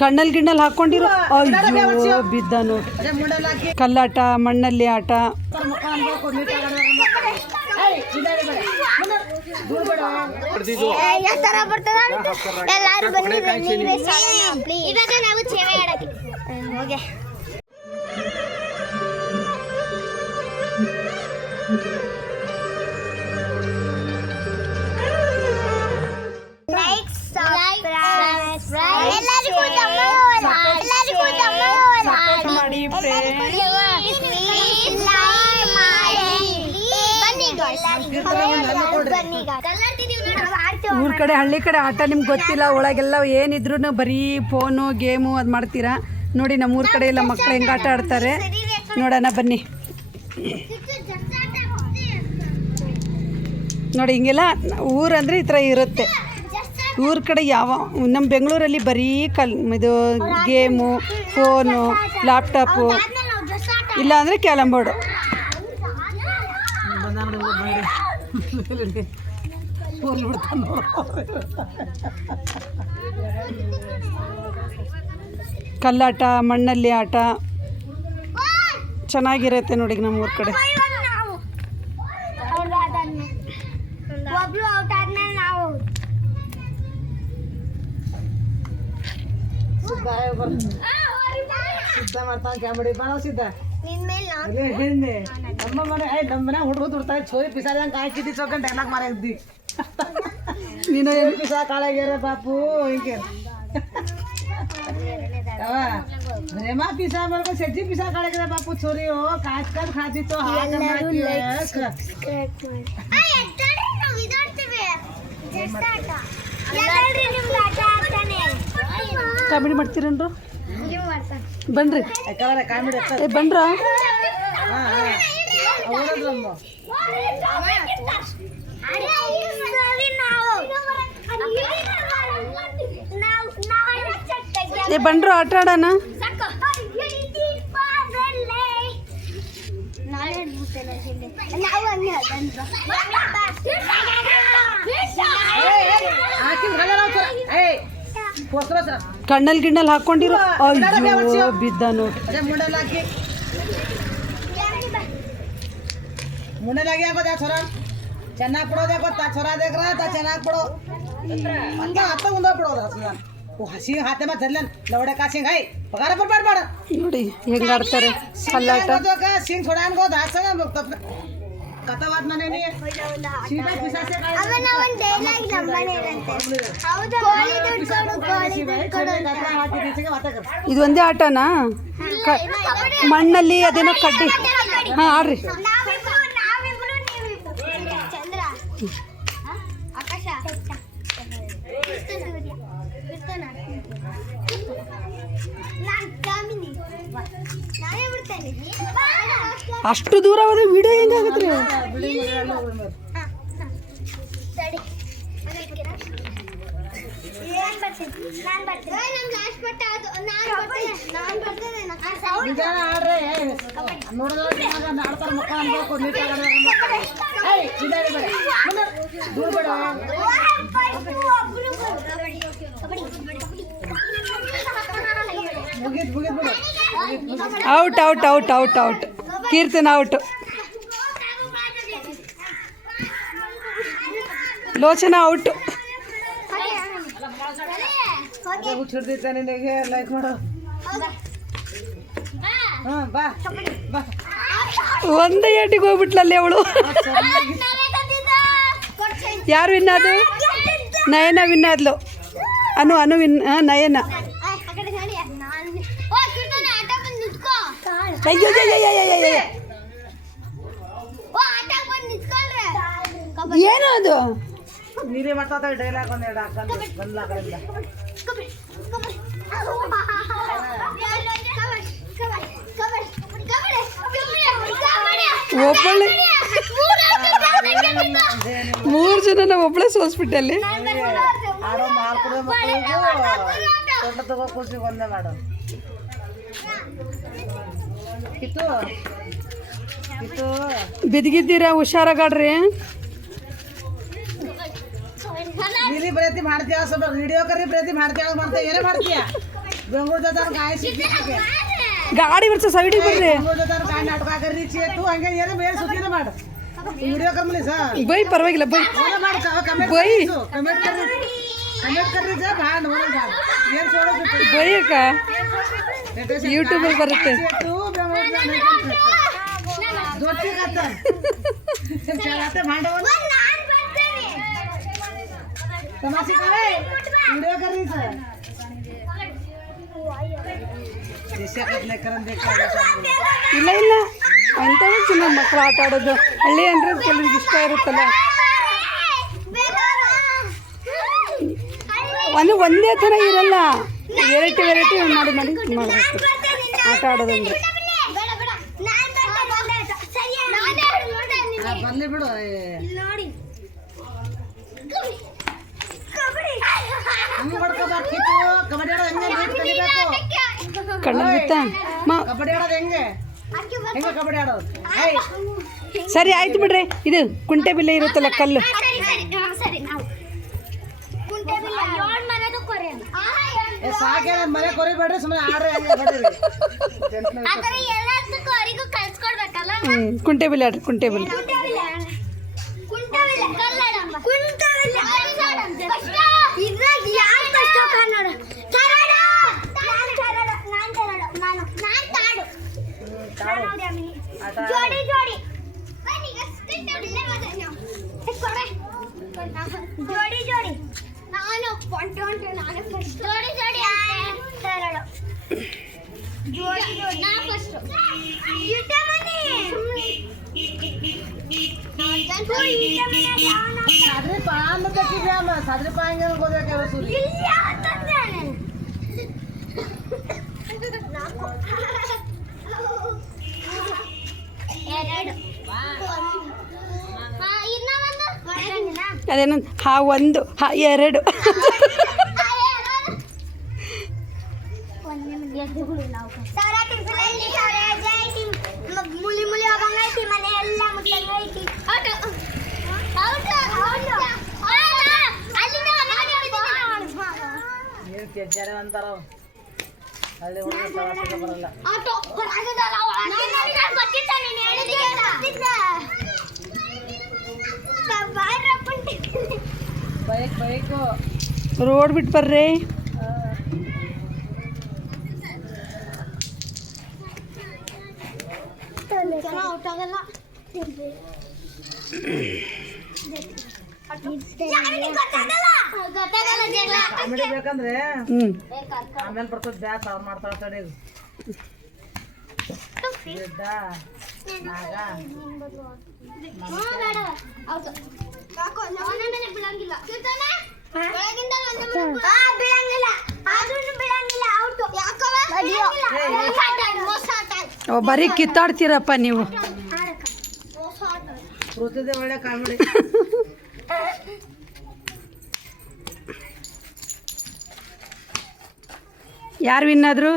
ಕಣ್ಣಲ್ಲಿ ಗಿಣ್ಣಲ್ಲಿ ಹಾಕೊಂಡಿರೋ ಅಯ್ಯೋ ಬಿದ್ದ ನೋಡಿ. ಕಲ್ಲಾಟ, ಮಣ್ಣಲ್ಲಿ ಆಟ. ಊರ್ ಕಡೆ ಹಳ್ಳಿ ಕಡೆ ಆಟ ನಿಮ್ಗೆ ಗೊತ್ತಿಲ್ಲ. ಒಳಗೆಲ್ಲ ಏನಿದ್ರು ಬರೀ ಫೋನು ಗೇಮು ಅದು ಮಾಡ್ತೀರಾ ನೋಡಿ. ನಮ್ಮೂರ ಕಡೆ ಎಲ್ಲ ಮಕ್ಕಳು ಹೆಂಗೆ ಆಟ ಆಡ್ತಾರೆ ನೋಡೋಣ ಬನ್ನಿ. ನೋಡಿ ಹಿಂಗೆಲ್ಲ ಊರಂದರೆ ಈ ಥರ ಇರುತ್ತೆ. ಊರ ಕಡೆ ನಮ್ಮ ಬೆಂಗಳೂರಲ್ಲಿ ಬರೀ ಇದು ಗೇಮು, ಫೋನು, ಲ್ಯಾಪ್ಟಾಪು, ಇಲ್ಲಾಂದರೆ ಕ್ಯಾರಮ್ ಬೋರ್ಡು. ಕಲ್ಲಾಟ, ಮಣ್ಣಲ್ಲಿ ಆಟ ಚೆನ್ನಾಗಿರುತ್ತೆ ನೋಡಿ ನಮ್ಮೂರ ಕಡೆ. ಸಿದ್ಧ ಮಾಡ್ತಾನೆ ಕ್ಯಾಮಡಿ ಬಾಳ ಸಿದ್ಧ ಹೆಣ್ಣೆ ನಮ್ಮ ಮನೆ ಹುಡುಗ ದುಡ್ತಾರೆ ಚೋರಿ ಪಿಸಾದಂಗೆ ಕಾಯ್ಕಿದ್ದಿ ಚೌಕಂಡು ಡೈಲಾಗ್ ಮಾರಿದ್ದಿ ನೀನು ಏನು ಪಿಸಾ ಕಾಳಾಗ್ಯಾರ ಬಾಪು ಹಿಂಗೆ ರೇಮಾ ಪಿಸಾ ಬರ್ಬೇಕು ಸಜ್ಜಿ ಪಿಸಾ ಕಾಳಾಗ್ಯಾರ ಬಾಪು ಚೋರಿ ಹೋ ಕಾಯ್ಕೊಂಡು ಖಾದಿತ್ತು ಕಾಮಿಡಿ ಮಾಡ್ತೀರೇನ್ರು? ಬನ್ರಿ ಬನ್ರ. ಬನ್ರು ಆಟ ಆಡೋಣ. ಕಣ್ಣಲ್ಲಿ ಗಿಣ್ಣಲ್ಲಿ ಹಾಕೊಂಡಿರೋ ಅಯ್ಯೋ ಬಿದ್ದ ನೋಡಿ. मुंडे लगे को त्या छोरा चन्ना पड़ो देखो ता छोरा देख रहा था चन्ना पड़ो अंदा आता उंदा पड़ो दा सुना वो हसी हाथे में धरलन लवड़े का सिंह है पगार पर पड़ ನೋಡಿ ಹೆಂಗ ಆಡ್ತಾರೆ ಕಲ್ಲಾಟ. तो का सिंह छोड़ान को दास ना कथा बात माने नहीं सीधा पिसा से अब ना वन ಡೈಲಾಗ್ ನಂಬನೆ ಇರಂತೆ. ಹೌದಾ? ಕೋಳಿ ದುಡ್ಡು ಕೊಡು. ಇದು ಒಂದೇ ಆಟನಾ? ಮಣ್ಣಲ್ಲಿ ಅದೇನೋ ಕಡ್ಡಿ. ಹಾಂ ಆಡ್ರಿ. ಅಷ್ಟು ದೂರ ಹೋದ್ರೆ ವಿಡಿಯೋ ಹೆಂಗಾಗತ್ರಿ? Out out out out out. Keerthana out. Lochana out. Like ಮಾಡು. ಒಂದೇ ಏಟಿಗೆ ಹೋಗ್ಬಿಟ್ಲಲ್ಲಿ ಅವಳು. ಯಾರು ವಿನ್ನಾದ್ರು? ನಯನ ವಿನ್ನಾದ್ಲು. ಅನು ನಯನ. ಏನು ಅದು? ನೀವೇ ಮಾಡ್ತಾ ಡೈಲಾಗ್ ಒಂದೆರಡು ಹಾಕೊಂಡು ಬಂದ ಕಡೆಯಿಂದ ಒಬ್ಬಳೆ 3 ಜನ ಒಬ್ಬಳೆ ಸೋಸ್ಬಿಟ್ಟಲ್ಲಿ. ಆಡೋ ಮಾಡ್ಕೊಡೋ ಮಕ್ಕಳಿಗೂ ದೊಡ್ಡ ತಗೋ ಖುಷಿ ಒಂದೇ ಮಾಡು. ಕಿತ್ತು ಬಿದ್ದಿದ್ದೀರಾ? ಹುಷಾರಾಗಾಡ್ರಿ. ಡೈಲಿ ಪ್ರಯತ್ನ ಮಾಡ್ತೀಯ ಸ್ವಲ್ಪ ವಿಡಿಯೋ ಕರಿ ಪ್ರಯತ್ನ ಮಾಡ್ತೀಯ ಏನೇ ಮಾಡ್ತೀಯ ಬೆಂಗಳೂರು ಜೊತೆ ಗಾಯ ಸಿಗ್ಲಿಕ್ಕೆ ಗಾಡಿ ಬರ್ಸ ಸೈಡಿಗೆ ಬರ್ರಿ ಬೆಂಗಳೂರು ಜೊತೆ ಗಾಯ ನಾಟಕ ಕರಿ ಚೇತು ಹಂಗೆ ಏನೋ ಬೇರೆ ಸುದ್ದಿನ ಮಾಡು ವಿಡಿಯೋ ಕರ್ಮಲಿ ಸರ್ ಬೈ ಪರವಾಗಿಲ್ಲ ಬೈ ಮಾಡು comment by comment curry sir ಭಾಳ ನೋಡೋದು ಏನು ನೋಡೋದು ಬೈ ಅಕ್ಕ ಯೂಟ್ಯೂಬಲ್ಲಿ ಬರುತ್ತೆ ಚೇತು ಬೆಂಗಳೂರು ದೊಡ್ಡ ಕತ್ತ ಮಾಡವ तमाशे करे वीडियो कर रही सर जैसे अपने करन देख ಇಲ್ಲ ಇಲ್ಲ ಅಂಥವೇ ಚೆನ್ನಾಗಿ ಮಕ್ಕಳು ಆಟ ಆಡೋದು ಹಳ್ಳಿ ಅಂದರೆ ಕೆಲವ್ರಿಗೆ ಇಷ್ಟ ಇರುತ್ತಲ್ಲ ಒಂದೇ ಥರ ಇರಲ್ಲ ವೆರೈಟಿ ಮಾಡಿ ಮಾಡಬೇಕು ಆಟ ಆಡೋದಂದ್ರೆ ಬರ್ಲಿ ಬಿಡು ಹಂಗೆ ಮಾಡ್ಕೋಬಾರ್ದು ಕಿತ್ತು ಕಬಡ್ಡಿ ಆಡೋದು ಹೆಂಗೆ ಕಲಿಬೇಕು ಕಣ್ಣಲ್ಲಿ ಬಿತ್ತ ಕಬಡ್ಡಿ ಆಡೋದು ಹೆಂಗೆ ಕಬಡ್ಡಿ ಆಡೋದು ಸರಿ ಆಯ್ತು ಬಿಡ್ರಿ ಇದು ಕುಂಟೆ ಬಿಲ್ಲೆ ಇರುತ್ತಲ್ಲ ಕಲ್ಲು ಸಾಕೆ ಮನೆ ಕೊರಿಬೇಡ್ರಿ ಸುಮ್ಮನೆ ಆಡ್ರಿ ಹಂಗೆ ಹೊಡೀರಿ ಕುಂಟೆ ಬಿಲ್ಲೆ ಆಡ್ರಿ ಕುಂಟೆ ಬಿಲ್ಲೆ ಜೋಡಿ ಜೋಡಿ ಜೋಡಿ ಜೋಡಿ ನಾನು ನಾನು ಫಸ್ಟ್ ಜೋಡಿ ಜೋಡಿ ಜೋಡಿ ಜೋಡಿ ನಾನು ಫಸ್ಟ್ ಸಾದ್ರಿ ಪಾಂದ ತಕ್ಕಿದ್ಯಾಮ ಸಾದ್ರಿ ಪಾಂಗ ಹೋಗ್ಬೇಕಾದ್ರೆ ಸೂರಿ ಅದೇನು ಹಾ ಒಂದು ಹಾ ಎರಡು ಮುಲಿ ಮುಲಿ ಹೋಗಂಗೈತಿ ಮನೆ ಎಲ್ಲ ಮುಟ್ಟಂಗೈತಿ ಏನು ಕೆಜ್ಜಾರ ಅಂತಾರ ಅಲ್ಲಿ ಹುಡುಗ ಬರಲ್ಲ ಬೈಕು ರೋಡ್ ಬಿಟ್ಟು ಬರ್ರಿ ಕಾಮಿಡಿ ಬೇಕಂದ್ರೆ ಆಮೇಲೆ ಬರ್ತದ ಬ್ಯಾಸ್ ಅವ್ರು ಮಾಡ್ತಾರ ತಡಿ ಗಿಡ್ಡ ನಾಗ ಬರೀ ಕಿತ್ತಾಡ್ತೀರಪ್ಪ ನೀವು ಕೂತಿದ್ದೆ ಒಳ್ಳೆ ಕಾಮಿಡಿ ಯಾರು ವಿನ್ ಆದ್ರು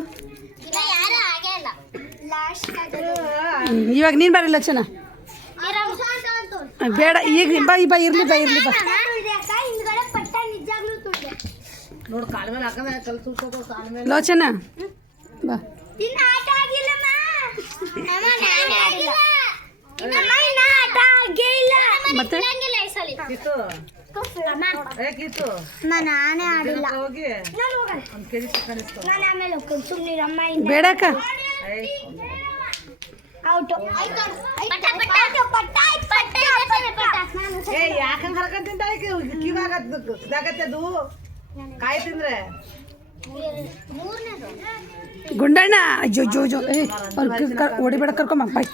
ಇವಾಗ ನೀನು ಬರಲ್ಲ ಚೆನ್ನ ಬೇಡ ಈಗ ಬಾ ಇರ್ಲಿ ಬಾ ನೋಡು ಕಾಲ ಮೇಲೆ ಹಾಕಂದ್ರೆ ಕಲ್ ಸುಡ್ಸೋದು ಕಾಲ ಮೇಲೆ ಲೋಚನ ಬಾ ಮತ್ತೆ ಕಿತ್ತು ನಾನೇ ಆಡಿಲ್ಲ ಹೋಗಿ ಒಂದು ಕೆಜಿ ಚಿಕನ್ ಇಸ್ಕೊ ನಾನು ಆಮೇಲೆ ಸುಮ್ಮನಿರಮ್ಮ ಬೇಡಕ್ಕ ಏ ಯಾಕಂಗ ಹರ್ಕಂತ ಕಿವಾಗ ಇದಾಗತ್ತೆ ಅದು ಕಾಯಿ ತಿಂದ್ರೆ ಗುಂಡಣ್ಣ ಜೋ ಜೋ ಜೋ ಏ ಹೊಡಿಬೇಡ ಕರ್ಕೊಂಬ ಬಾಯ್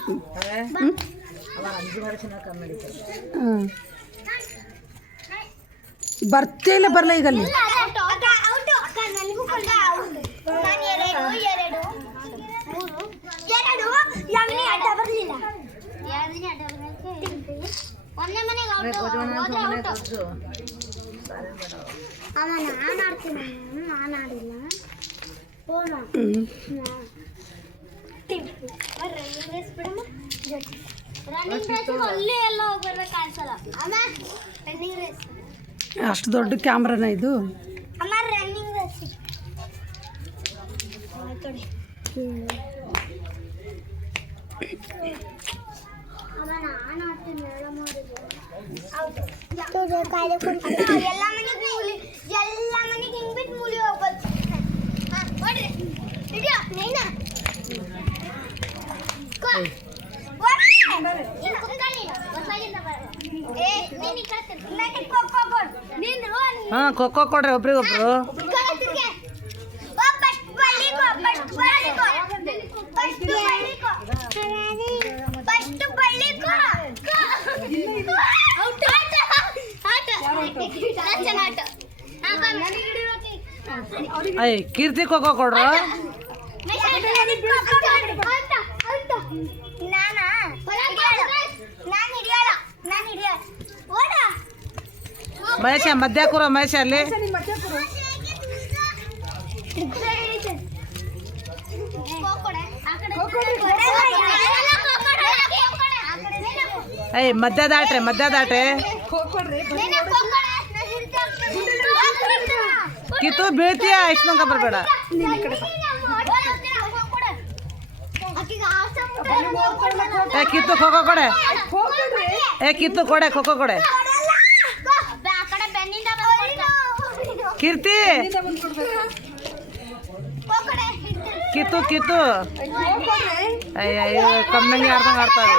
ಬರ್ತೇ ಇಲ್ಲ ಬರಲ್ಲ ಈಗ ಅಲ್ಲಿ ನಾನು ಆಡ್ತೀನಿ ನಾನು ಆಡಿಲ್ಲ ರನ್ನಿಂಗ್ ರೇಸ್ ಅಲ್ಲಿ ಎಲ್ಲ ಹೋಗ್ಬರ್ಬೇಕು ಅನ್ಸಲ್ಲ ಆಮೇಲೆ ರನ್ನಿಂಗ್ ರೇಸ್ ಅಷ್ಟು ದೊಡ್ಡ ಕ್ಯಾಮ್ರಾನ ಇದು. ಅಮ್ಮ ರನ್ನಿಂಗ್ ರೇಸ್ ಎಲ್ಲ ಮನೆಗೆ ಹಿಂಗ್ಬಿಟ್ಟು ಮೂಲಿ ಹೋಗ್ಬೋದು. ನೋಡ್ರಿ ಹಿಡಿಯೋ ನೈನಾ ಹಾಂ ಖೋಖೋ ಕೊಡ್ರಿ ಒಬ್ರಿಗೊಬ್ರು. ಅಯ್ಯ ಕೀರ್ತಿ ಖೋಖೋ ಕೊಡ್ರು. ಮಹೇಶ ಮಧ್ಯ ಕೂರ ಮಹೇಶ ಅಲ್ಲಿ. ಏಯ್ ಮಧ್ಯ ದಾಟ್ರಿ ಮಧ್ಯ ದಾಟ್ರಿ. ಕಿತ್ತು ಬೀಳ್ತೀಯ ಇಷ್ಟೊಂಕ ಬರಬೇಡ. ಏ ಕಿತ್ತು ಖೋಖೋ ಕೊಡೆ. ಏ ಕಿತ್ತು ಕೊಡೆ ಖೋಖೋ ಕೊಡೆ. ಕೀರ್ತಿ ಕಿತ್ತು ಕಿತ್ತು. ಅಯ್ಯ ಕಮ್ಮಿಗೆ ಆಡ್ದಂಗೆ ಆಡ್ತಾರೆ.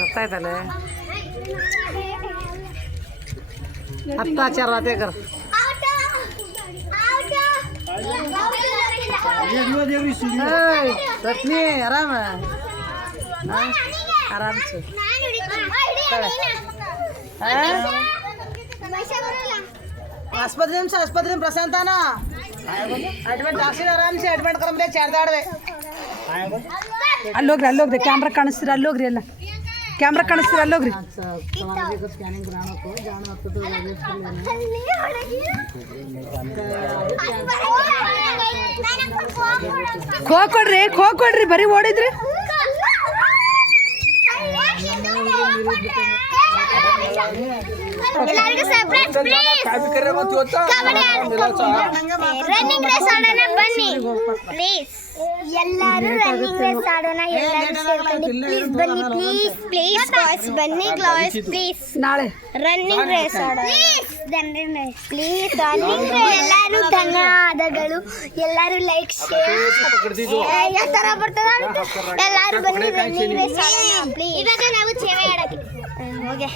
ಗೊತ್ತಾಯ್ತಲ್ಲ ಅತ್ತಾಚಾರ ಅದೇಕರ್. ರತ್ನಿ ಆರಾಮ ಆರಾಮ್ ಆಸ್ಪತ್ರೆ ಆಸ್ಪತ್ರೆ ಪ್ರಶಾಂತಾನ ಅಡ್ಮಿಟ್ ಡಾಕ್ಟರ್ ಆರಾಮ್ से ಅಡ್ಮಿಟ್ ಕರಮ್ರೆ ಚಾರ್ದಾಡ್ವೆ. ಅಲ್ಲೋಗ್ರಿ ಕ್ಯಾಮ್ರಾ ಕಾಣಿಸ್ತೀರ ಅಲ್ಲೋಗ್ರಿ. ಎಲ್ಲ ಕ್ಯಾಮ್ರಾ ಕಾಣಿಸ್ತೀರ ಅಲ್ಲೋಗ್ರಿ. ಖೋ ಕೊಡ್ರಿ ಬರೀ ಓಡಿದ್ರಿ. ಎಲ್ಲರಿಗೂ ಸರ್ಪ್ರೈಸ್ ರನ್ನಿಂಗ್ ರೇಸ್ ಆಡೋಣ ಬನ್ನಿ ಪ್ಲೀಸ್. ಎಲ್ಲರೂ ರನ್ನಿಂಗ್ ರೇಸ್ ಆಡೋಣ. ಎಲ್ಲರೂ ಸೇರ್ಕೊಂಡು ಪ್ಲೀಸ್ ಬನ್ನಿ ಪ್ಲೀಸ್ ಪ್ಲೀಸ್ ಬಾಯ್ಸ್ ಬನ್ನಿ ಬಾಯ್ಸ್ ಪ್ಲೀಸ್. ನಾಳೆ ರನ್ನಿಂಗ್ ರೇಸ್ ಆಡೋಣ ಪ್ಲೀಸ್. ರನ್ನಿಂಗ್ ರೇಸ್ ಎಲ್ಲರೂ ಧನ್ಯವಾದಗಳು. ಎಲ್ಲರೂ ಲೈಕ್ ಶೇರ್ ಯಾವ ಥರ ಬರ್ತದ ಎಲ್ಲರೂ ಬನ್ನಿ ರನ್ನಿಂಗ್ ರೇಸ್ ಆಡೋಣ ಪ್ಲೀಸ್. ಇವಾಗ ನಾವು ಸೇವೆ ಆಡೋಕ್ಕೆ ಓಕೆ.